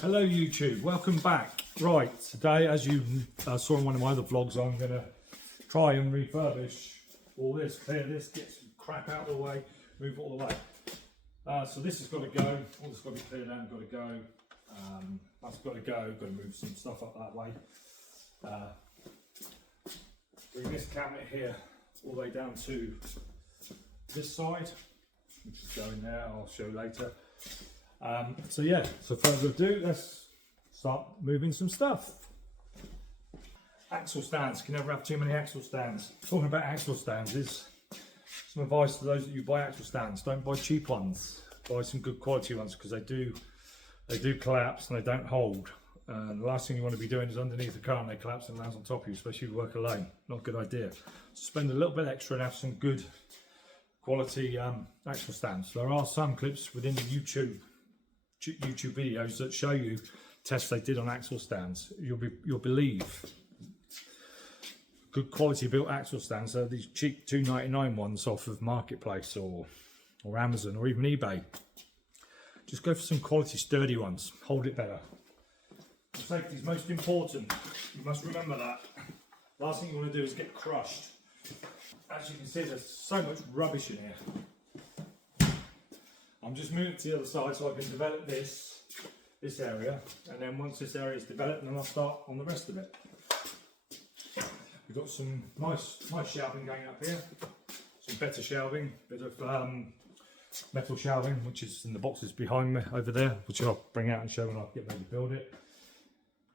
Hello YouTube, welcome back. Right, today as you saw in one of my other vlogs, I'm going to try and refurbish all this, clear this, get some crap out of the way, move it all the way. So this has got to go, all this has got to be cleared out, got to go, that's got to go, got to move some stuff up that way. Bring this cabinet here all the way down to this side, which is going there, I'll show you later. So yeah, so further ado, let's start moving some stuff. Axle stands, can never have too many axle stands. Talking about axle stands is some advice to those that you buy axle stands. Don't buy cheap ones, buy some good quality ones, because they do collapse and they don't hold. And the last thing you want to be doing is underneath the car and they collapse and lands on top of you, especially if you work alone. Not a good idea. So spend a little bit extra and have some good quality axle stands. There are some clips within the YouTube videos that show you tests they did on axle stands. You'll believe good quality built axle stands. So these cheap $2.99 ones off of Marketplace or Amazon or even eBay. Just go for some quality sturdy ones. Hold it better. Safety is most important. You must remember that. Last thing you want to do is get crushed. As you can see, there's so much rubbish in here. I'm just moving to the other side so I can develop this area, and then once this area is developed, then I'll start on the rest of it. We've got some nice shelving going up here, some better shelving, bit of metal shelving, which is in the boxes behind me over there, which I'll bring out and show when I get ready to build it.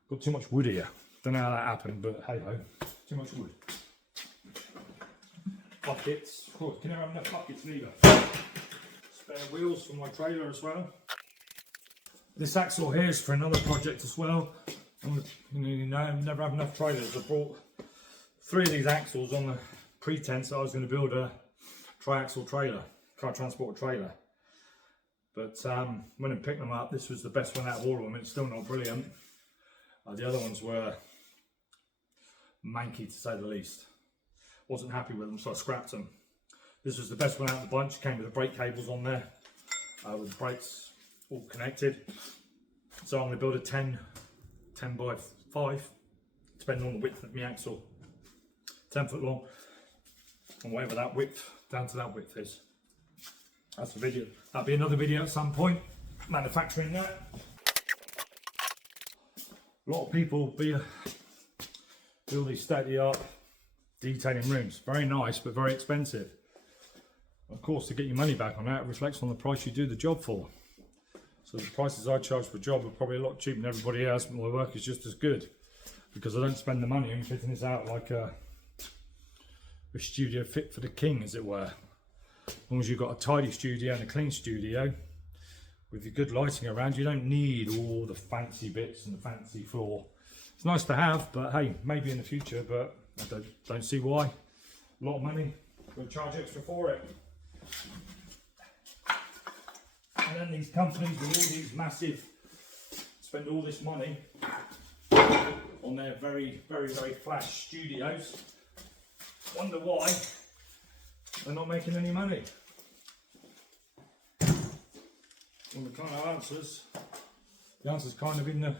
Got too much wood here. Don't know how that happened, but hey ho, too much wood. Buckets. Oh, can never have enough buckets neither. Spare wheels for my trailer as well. This axle here is for another project as well. You know, never have enough trailers. I brought 3 of these axles on the pretense I was going to build a tri-axle trailer, car transport trailer. But when I picked them up, this was the best one out of all of them. It's still not brilliant. The other ones were manky to say the least. Wasn't happy with them, so I scrapped them. This was the best one out of the bunch. Came with the brake cables on there, with the brakes all connected. So I'm going to build a 10 by 5, depending on the width of my axle. 10 foot long, and whatever that width, down to that width is. That's the video. That'll be another video at some point, manufacturing that. A lot of people build these state-of-the-art detailing rooms. Very nice, but very expensive. Of course, to get your money back on that, it reflects on the price you do the job for. So the prices I charge for a job are probably a lot cheaper than everybody else, but my work is just as good, because I don't spend the money on fitting this out like a studio fit for the king, as it were. As long as you've got a tidy studio and a clean studio with your good lighting around, you don't need all the fancy bits and the fancy floor. It's nice to have, but hey, maybe in the future, but I don't see why. A lot of money, we'll charge extra for it. And then these companies with all these massive, spend all this money on their very flash studios. Wonder why they're not making any money. Well, the kind of answer's kind of in the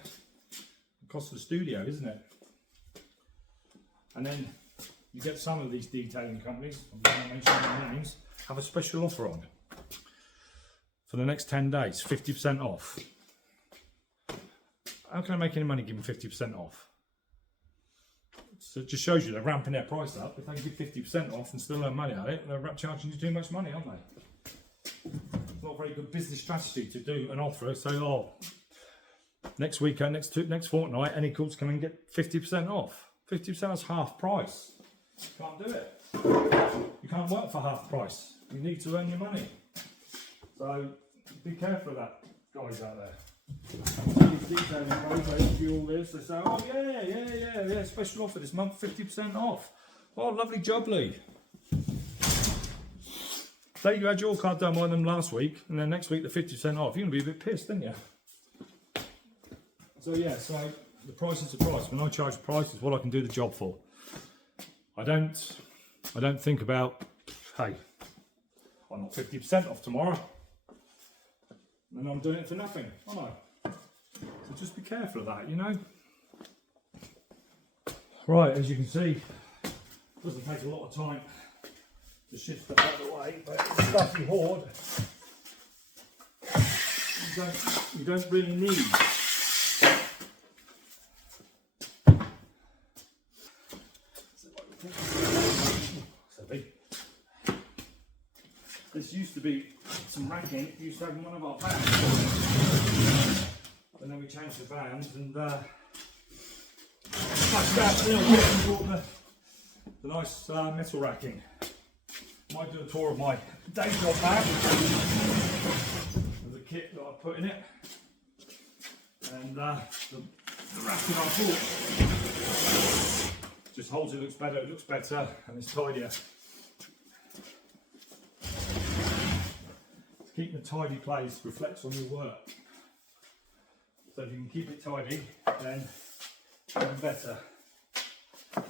cost of the studio, isn't it? And then you get some of these detailing companies, I'm going to mention their names, have a special offer on for the next 10 days, 50% off. How can I make any money giving 50% off? So it just shows you they're ramping their price up. If they give 50% off and still earn money at it, they're charging you too much money, aren't they? It's not a very good business strategy to do an offer. So, oh, next weekend, next fortnight, any calls come and get 50% off. 50% is half price. You can't do it. You can't work for half price. You need to earn your money. So be careful of that, guys out there. These detailing pros, they offer you all this. They say, oh yeah, special offer this month, 50% off. Oh, lovely job, Lee. Say you had your card done by them last week, and then next week the 50% off. You're gonna be a bit pissed, aren't you? So yeah, so the price is the price. When I charge the price, it's what I can do the job for. I don't think about, hey, I'm not 50% off tomorrow, and I'm doing it for nothing, aren't I? So So just be careful of that, you know. Right, as you can see, it doesn't take a lot of time to shift stuff out of the way, but the stuff you hoard, you don't really need. This used to be some racking. We used to have in one of our vans, and then we changed the vans and patched out a little bit and brought the nice metal racking. Might do a tour of my day job bag with the kit that I put in it, and the racking I bought just holds it, looks better, and it's tidier. Keeping a tidy place reflects on your work. So if you can keep it tidy, then even better. So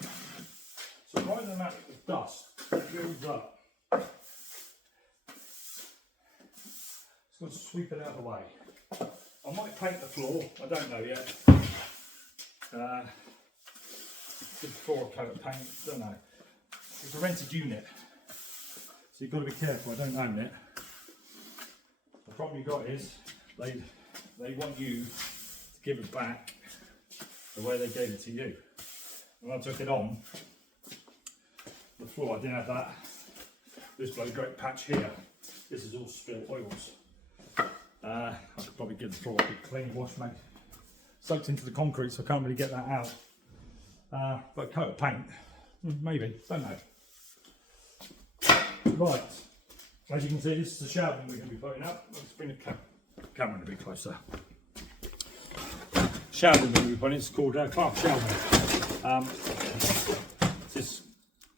right the mat with dust, it builds up. Just got to sweep it out of the way. I might paint the floor, I don't know yet. Before I coat of paint, don't know. It's a rented unit, so you've got to be careful. I don't own it. The problem you got is they want you to give it back the way they gave it to you. When I took it on the floor, I didn't have that. This bloody great patch here. This is all spilled oils. I could probably give the floor a big clean wash, mate. Soaked into the concrete, so I can't really get that out. But a coat of paint, maybe, don't know. Right. As you can see, this is the shower room we're going to be putting up. Let's bring the camera a bit closer. Shower room we're going to be putting, it's called Clark Shower Room. Just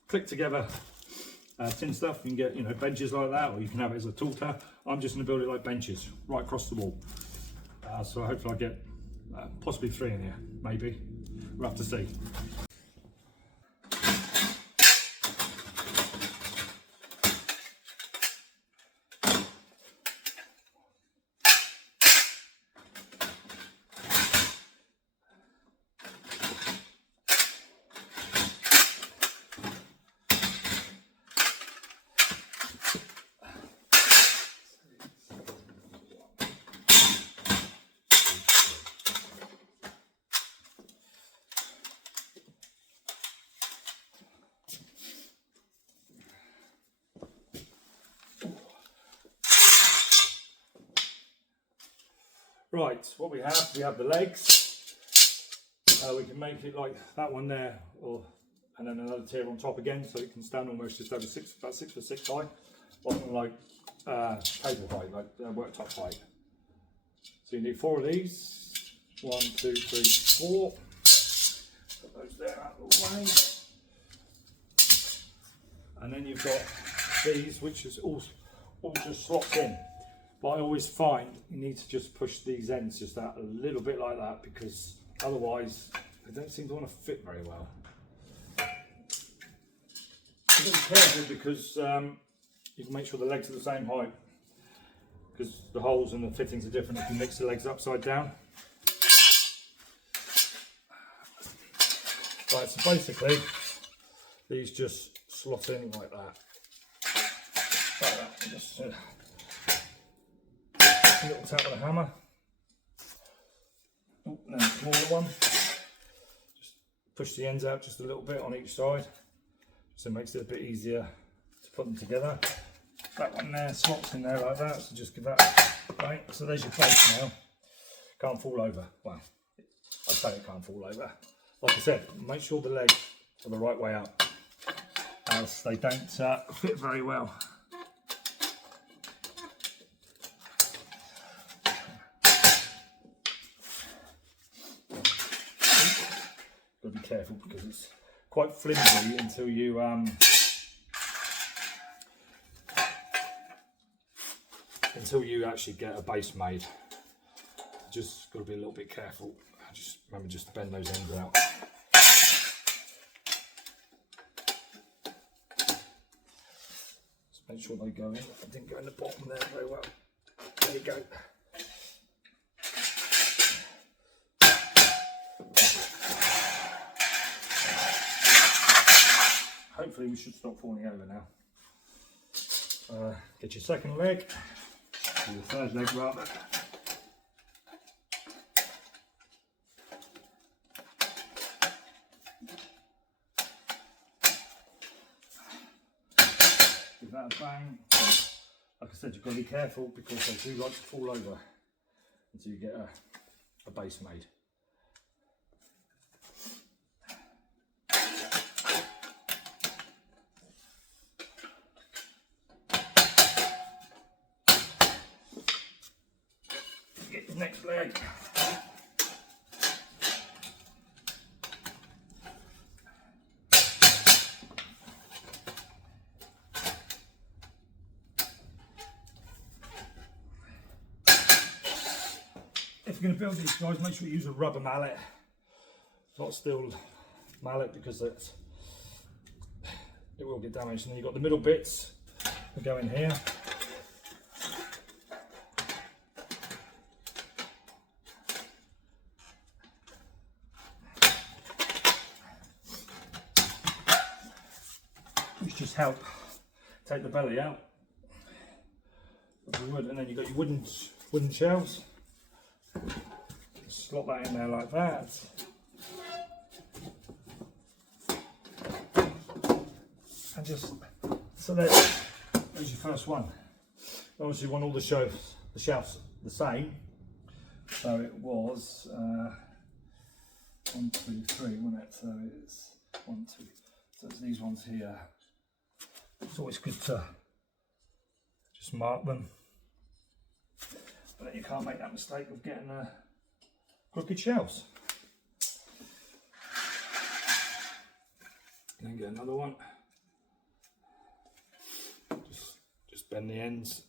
click together tin stuff. You can get, you know, benches like that, or you can have it as a torta. I'm just going to build it like benches right across the wall. So hopefully I'll get possibly 3 in here, maybe. We'll have to see. Right, what we have the legs. We can make it like that one there, and then another tier on top again, so it can stand almost just over about 6 foot 6 high, bottom like table height, like worktop height. So you need 4 of these. 1, 2, 3, 4. Put those there out of the way. And then you've got these, which is all just slots in. But I always find you need to just push these ends just out a little bit like that, because otherwise they don't seem to want to fit very well. You've got to be careful because you can make sure the legs are the same height, because the holes and the fittings are different. You can mix the legs upside down. Right, so basically these just slot in like that. Like that. Just, a little tap with a hammer. Oh, and then a smaller one. Just push the ends out just a little bit on each side, so it makes it a bit easier to put them together. That one there slots in there like that, so just give that right. So there's your place now. Can't fall over. Well, I'd say it can't fall over. Like I said, make sure the legs are the right way up, else they don't fit very well. Got to be careful because it's quite flimsy until you actually get a base made. Just got to be a little bit careful. Just remember just to bend those ends out. Just make sure they go in. I didn't go in the bottom there very well. There you go. hopefully we should stop falling over now. Get your second leg, or your third leg rather. Give that a bang. Like I said, you've got to be careful because they do like to fall over until you get a base made. Get the next leg. If you're going to build these guys, make sure you use a rubber mallet, not steel mallet, because it will get damaged. And then you've got the middle bits that go in here. Which just help take the belly out of the wood. And then you've got your wooden shelves. Slot that in there like that. And just, so there's your first one. Obviously you want all the shelves the same. So it was 1, 2, 3, wasn't it? So it's 1, 2. So it's these ones here. It's always good to just mark them. But then you can't make that mistake of getting crooked shelves. And then get another one. Just bend the ends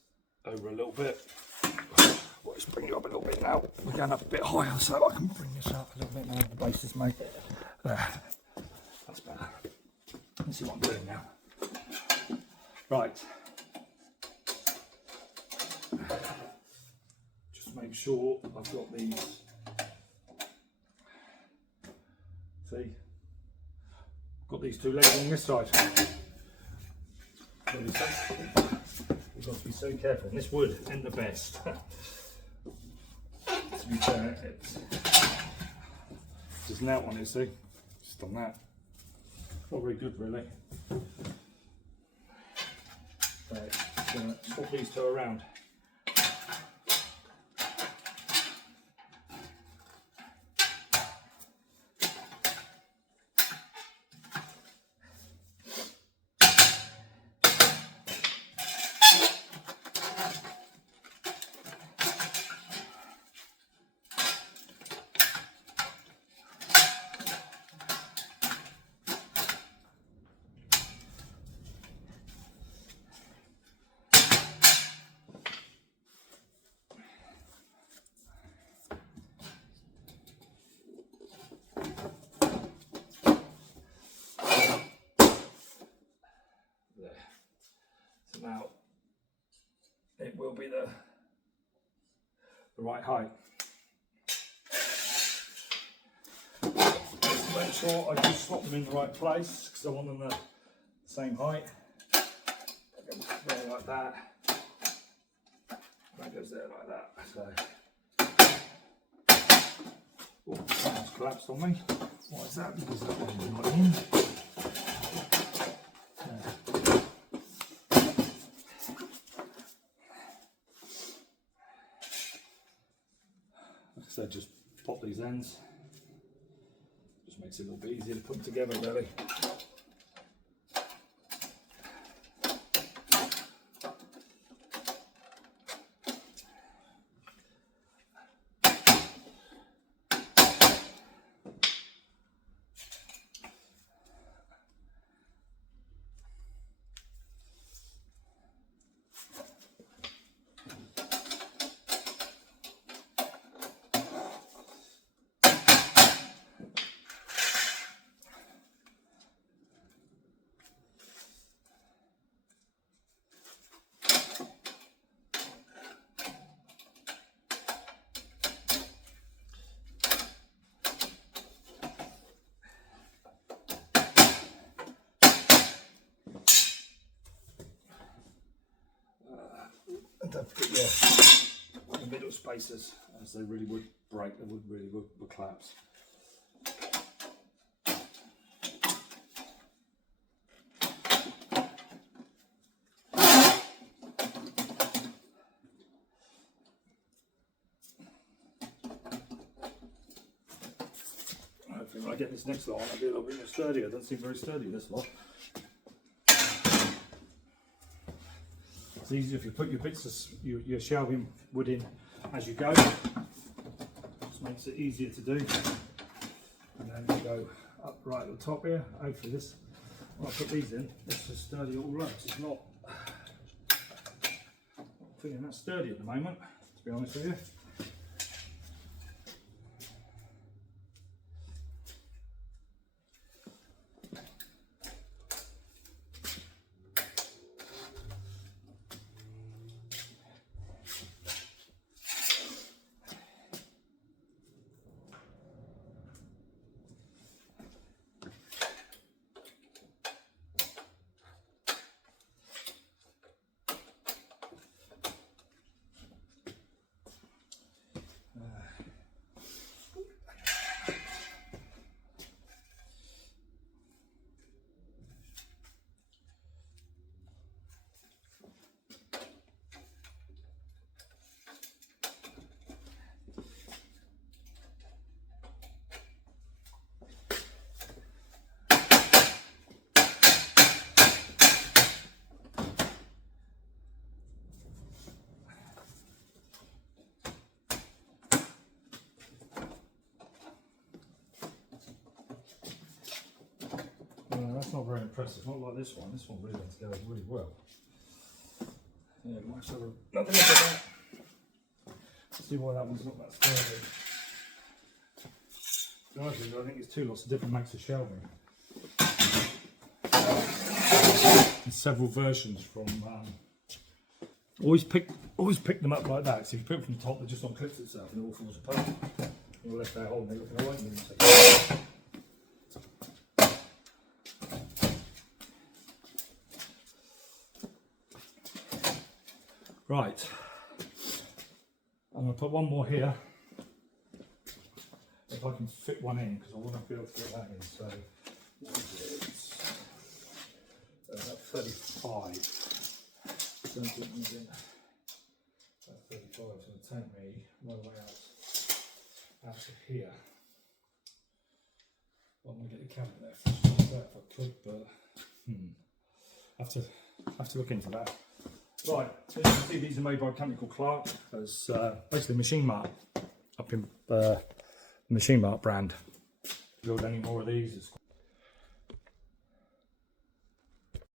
over a little bit. Well, let's bring it up a little bit now. We're going up a bit higher, so I can bring this up a little bit now. The base is made. There. That's better. Let's see what I'm doing now. Right. Make sure I've got these. See, got these two legs on this side. You've got to be so careful. And this wood isn't the best. To be fair, it's just an out on it. See, just on that. Not very good, really. Right, just gonna swap these two around. Now it will be the right height. Just make sure I do slot them in the right place because I want them the same height. That goes there like that. That goes there like that. So, oh, that one's collapsed on me. Why is that? Because that one's not in. So just pop these ends, just makes it a little bit easier to put them together really. don't forget your middle spaces, as they really would break, they really would collapse. Hopefully when I get this next lot on, I'll be a little bit more sturdier. It doesn't seem very sturdy, this lot. It's easier if you put your bits of your shelving wood in as you go. Just makes it easier to do. And then you go up right at the top here. Hopefully this, when I put these in, this is sturdy all up. It's not feeling that sturdy at the moment, to be honest with you. That's not very impressive, not like this one. This one really went together really well. Yeah, might have another look at that. See why that one's not that sturdy. To be honest with you, I think it's two lots of different makes of shelving. There's several versions from. Always pick them up like that. So if you put it from the top, it just unclips itself and it all falls apart. You're left there holding it, looking away. Right, I'm going to put one more here, if I can fit one in, because I want to be able to get that in. So, it's about 35. So I'm putting these in. About 35 is going to take me my way out to here. Well, I'm going to get the cabinet there first, if I could, but have to look into that. Right, so you can see these are made by a company called Clark. It's basically Machine Mart, up in the Machine Mart brand. Build any more of these, it's